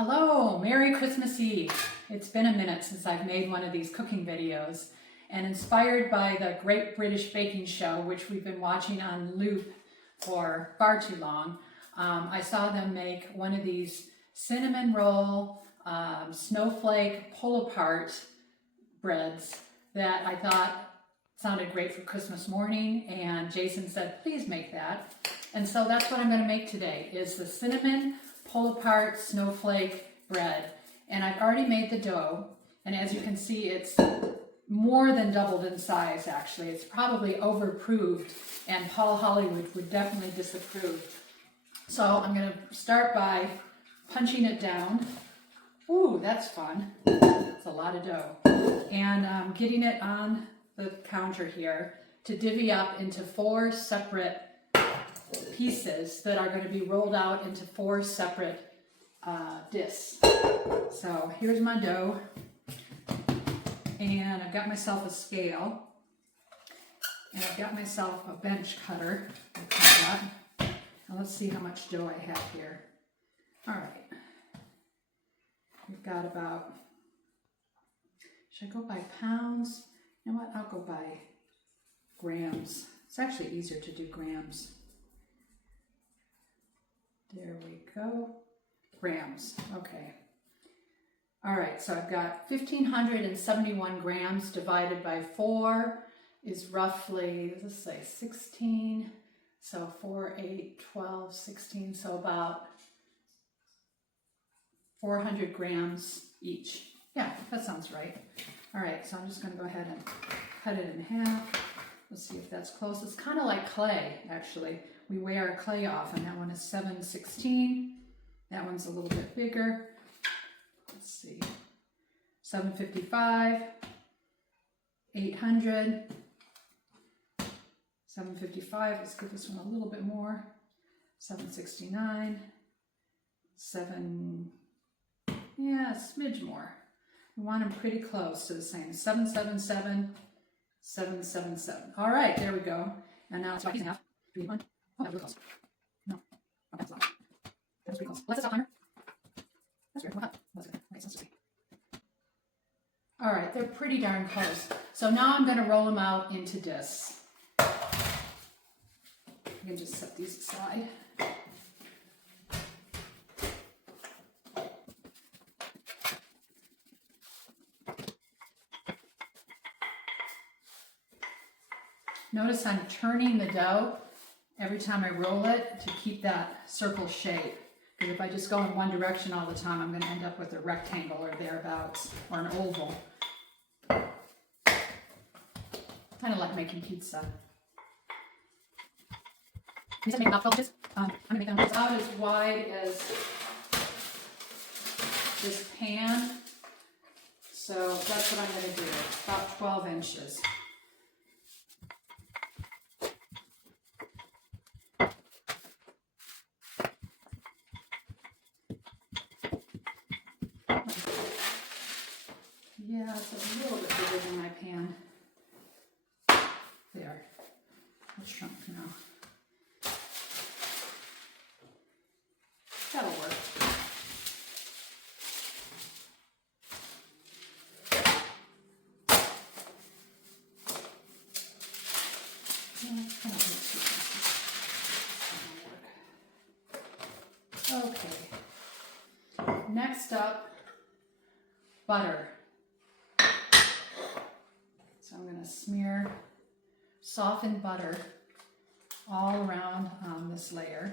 Hello, Merry Christmas Eve. It's been a minute since I've made one of these cooking videos, and inspired by the Great British Baking Show, which we've been watching on loop for far too long, I saw them make one of these cinnamon roll snowflake pull-apart breads that I thought sounded great for Christmas morning, and Jason said, please make that. And so that's what I'm going to make today, is the cinnamon pull-apart snowflake bread. And I've already made the dough, and as you can see, it's more than doubled in size, actually. It's probably over-proofed, and Paul Hollywood would definitely disapprove. So I'm going to start by punching it down. Ooh, that's fun. It's a lot of dough. And getting it on the counter here to divvy up into 4 separate pieces that are going to be rolled out into 4 separate discs. So here's my dough, and I've got myself a scale, and I've got myself a bench cutter. Now let's see how much dough I have here. All right, we've got about, should I go by pounds? You know what, I'll go by grams. It's actually easier to do grams. There we go. Grams. Okay. All right, so I've got 1,571 grams divided by 4 is roughly, let's say 16. So 4, 8, 12, 16. So about 400 grams each. Yeah, that sounds right. All right, so I'm just going to go ahead and cut it in half. Let's see if that's close. It's kind of like clay, actually. We weigh our clay off, and that one is 716. That one's a little bit bigger. Let's see. 755, 800, 755. Let's give this one a little bit more. 769, 7, yeah, a smidge more. We want them pretty close to the same. 777, 777. All right, there we go. And now it's like half. 3, 1. Oh, that was really close. No, that's not. That was pretty close. Let's set timer. That's weird. What? That's good. Okay, so let's just see. All right, they're pretty darn close. So now I'm going to roll them out into discs. I can just set these aside. Notice I'm turning the dough every time I roll it to keep that circle shape. Because if I just go in one direction all the time, I'm going to end up with a rectangle or thereabouts, or an oval. Kind of like making pizza. You said make about 12 inches? I'm going to make them about as wide as this pan. So that's what I'm going to do, about 12 inches. Yeah, it's a little bit bigger than my pan. There. It's shrunk now. That'll work. Okay. Next up, butter. So I'm going to smear softened butter all around this layer.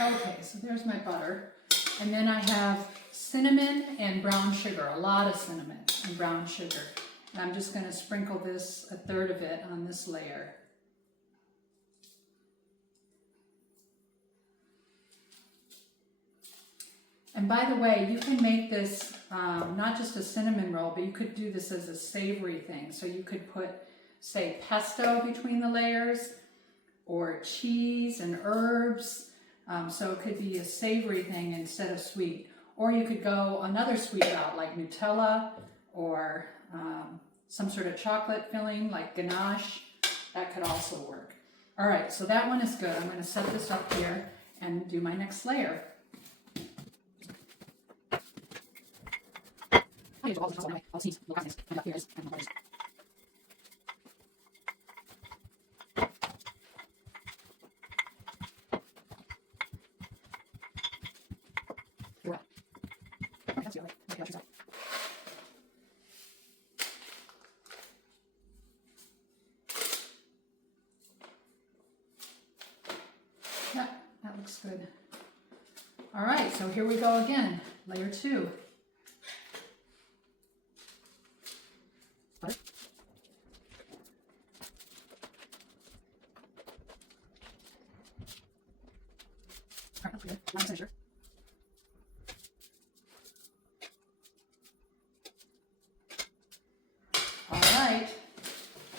Okay, so there's my butter. And then I have cinnamon and brown sugar, a lot of cinnamon and brown sugar. And I'm just going to sprinkle this, a third of it, on this layer. And by the way, you can make this not just a cinnamon roll, but you could do this as a savory thing. So you could put, say, pesto between the layers, or cheese and herbs. So it could be a savory thing instead of sweet. Or you could go another sweet route like Nutella or some sort of chocolate filling like ganache. That could also work. All right, so that one is good. I'm going to set this up here and do my next layer. Yeah, that looks good. All right, so here we go again, layer 2. All right, that's good. Now I'm sure. All right,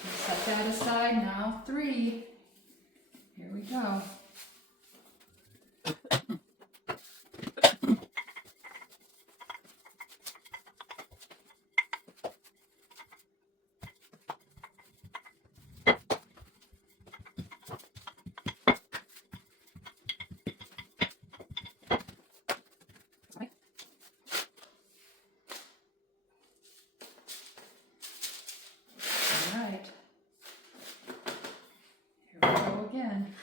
set that aside. Now 3. Here we go. Again.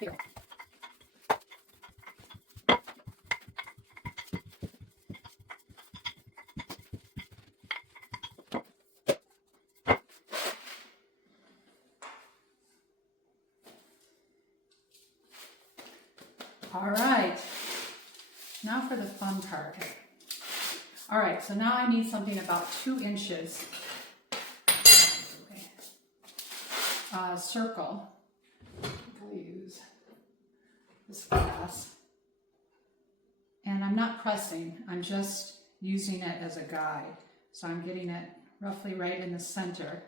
Here. All right, now for the fun part. All right, so now I need something about 2 inches. Circle. I think I'll use this glass. And I'm not pressing, I'm just using it as a guide. So I'm getting it roughly right in the center.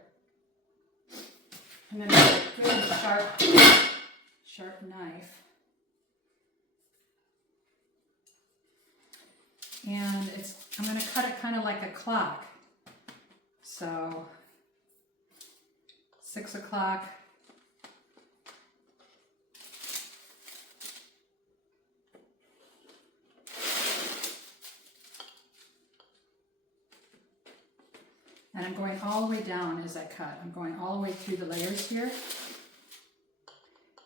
And then with a good sharp knife. And I'm going to cut it kind of like a clock. So 6 o'clock. And I'm going all the way down as I cut. I'm going all the way through the layers here.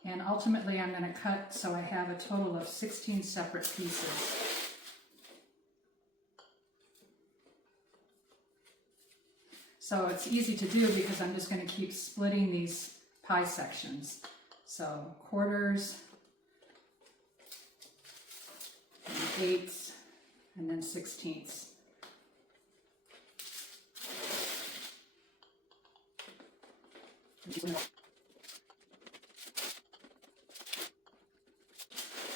And ultimately I'm going to cut so I have a total of 16 separate pieces. So it's easy to do because I'm just going to keep splitting these pie sections. So quarters, and eighths, and then 16ths.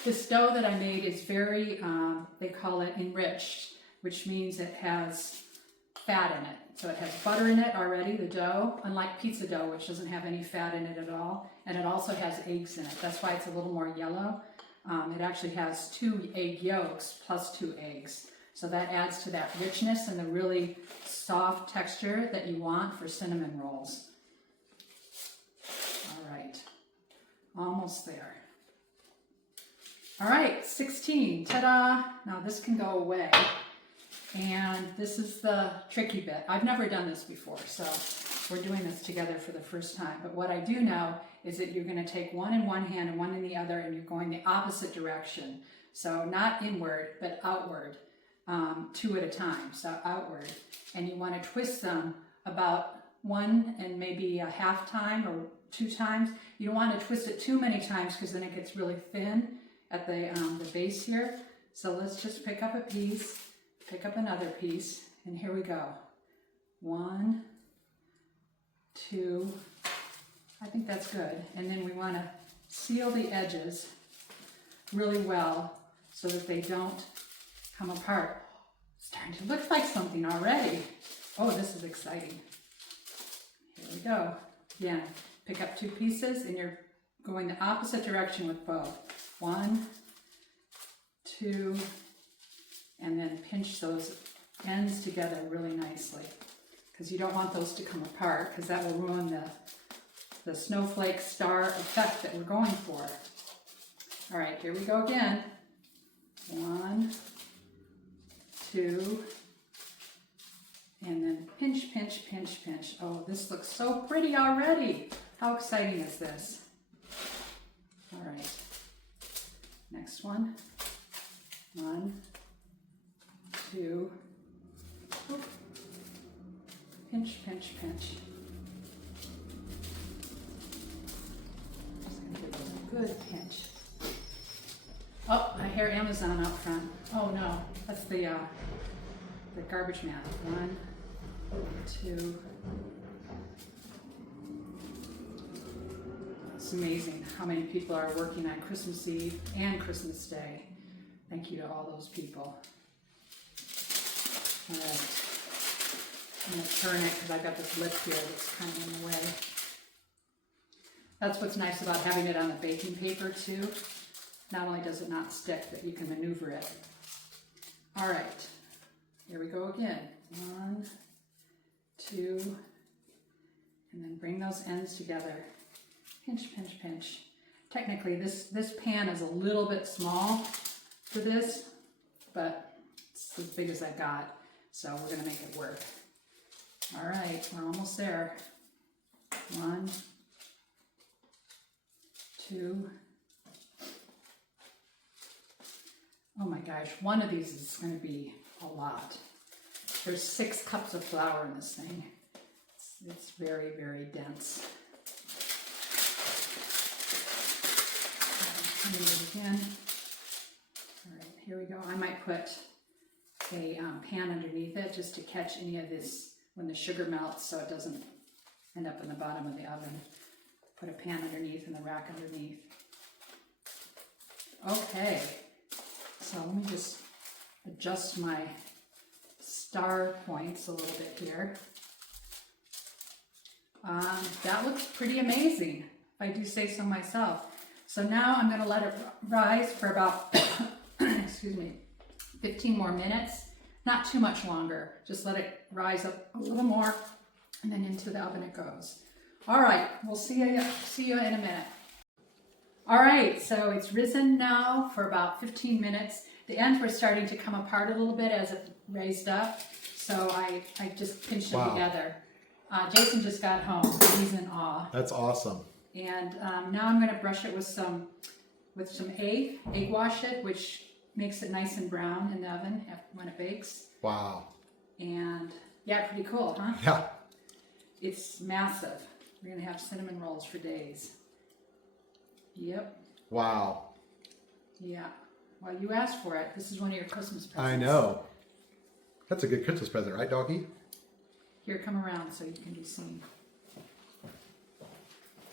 This dough that I made is very, they call it enriched, which means it has fat in it. So it has butter in it already, the dough, unlike pizza dough, which doesn't have any fat in it at all. And it also has eggs in it. That's why it's a little more yellow. It actually has 2 egg yolks plus 2 eggs. So that adds to that richness and the really soft texture that you want for cinnamon rolls. All right, almost there. All right, 16, ta-da! Now this can go away. And this is the tricky bit. I've never done this before, so we're doing this together for the first time. But what I do know is that you're going to take one in one hand and one in the other, and you're going the opposite direction. So not inward, but outward, 2 at a time, so outward. And you want to twist them about 1 and maybe a half time or 2 times. You don't want to twist it too many times because then it gets really thin at the base here. So let's just pick up a piece. Pick up another piece, and here we go. 1, 2, I think that's good. And then we want to seal the edges really well so that they don't come apart. It's starting to look like something already. Oh, this is exciting. Here we go. Again, pick up 2 pieces and you're going the opposite direction with both. 1, 2, and then pinch those ends together really nicely, because you don't want those to come apart, because that will ruin the snowflake star effect that we're going for. All right, here we go again. 1, 2, and then pinch, pinch, pinch, pinch. Oh, this looks so pretty already. How exciting is this? All right, next one. 1, 2, oop. Pinch, pinch, pinch. Just gonna give those a good pinch. Oh, I hear Amazon out front. Oh no, that's the garbage man. 1, 2. It's amazing how many people are working on Christmas Eve and Christmas Day. Thank you to all those people. All right. I'm going to turn it because I've got this lip here that's kind of in the way. That's what's nice about having it on the baking paper too. Not only does it not stick, but you can maneuver it. All right, here we go again. 1, 2, and then bring those ends together. Pinch, pinch, pinch. Technically, this pan is a little bit small for this, but it's as big as I got, so we're gonna make it work. All right, we're almost there. 1, 2. Oh my gosh, one of these is going to be a lot. There's 6 cups of flour in this thing. It's very, very dense. Again. All right, here we go. I might put a pan underneath it just to catch any of this when the sugar melts, so it doesn't end up in the bottom of the oven. Put a pan underneath and the rack underneath. Okay, so let me just adjust my star points a little bit here. That looks pretty amazing, if I do say so myself. So now I'm going to let it rise for about, excuse me, 15 more minutes. Not too much longer. Just let it rise up a little more, and then into the oven it goes. All right, we'll see you in a minute. All right, so it's risen now for about 15 minutes. The ends were starting to come apart a little bit as it raised up, so I just pinched them together. Jason just got home. He's in awe. That's awesome. And now I'm going to brush it with some egg wash it, which makes it nice and brown in the oven when it bakes. Wow. And yeah, pretty cool, huh? Yeah. It's massive. We're going to have cinnamon rolls for days. Yep. Wow. Yeah. Well, you asked for it. This is one of your Christmas presents. I know. That's a good Christmas present, right, doggy? Here, come around so you can be seen.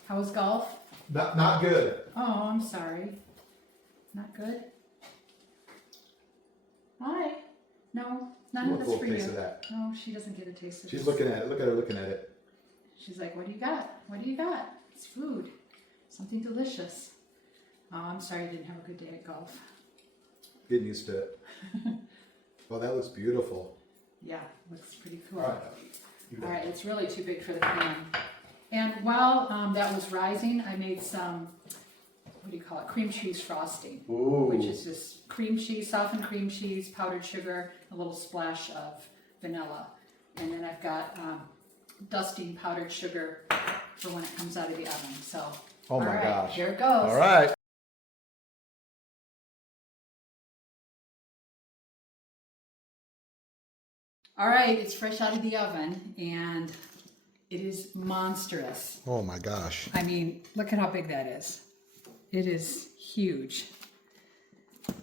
How was golf? Not good. Oh, I'm sorry. Not good? Hi. No, none of this for you. Taste of that. No, she doesn't get a taste of it. She's looking at it. Look at her looking at it. She's like, what do you got? What do you got? It's food. Something delicious. Oh, I'm sorry you didn't have a good day at golf. Getting used to it. Well, that looks beautiful. Yeah, looks pretty cool. All right, it's really too big for the pan. And while that was rising, I made some, what do you call it, cream cheese frosting. Ooh. Which is just cream cheese, softened cream cheese, powdered sugar, a little splash of vanilla. And then I've got dusting powdered sugar for when it comes out of the oven. So, oh my gosh. Here it goes. All right. All right, it's fresh out of the oven and it is monstrous. Oh my gosh. I mean, look at how big that is. It is huge.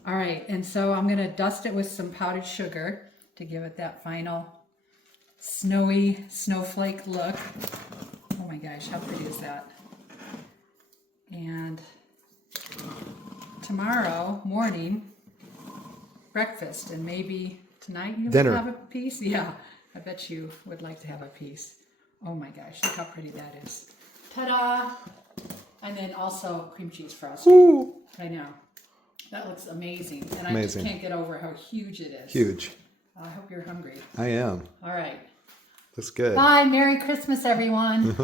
All right, and so I'm going to dust it with some powdered sugar to give it that final snowy snowflake look. Oh my gosh, how pretty is that? And tomorrow morning, breakfast, and maybe tonight you Dinner. will have a piece. Yeah, I bet you would like to have a piece. Oh my gosh, look how pretty that is. Ta-da! And then also cream cheese frosting. Ooh. I know. That looks amazing. And Amazing. I just can't get over how huge it is. Huge. I hope you're hungry. I am. All right. Looks good. Bye. Merry Christmas, everyone.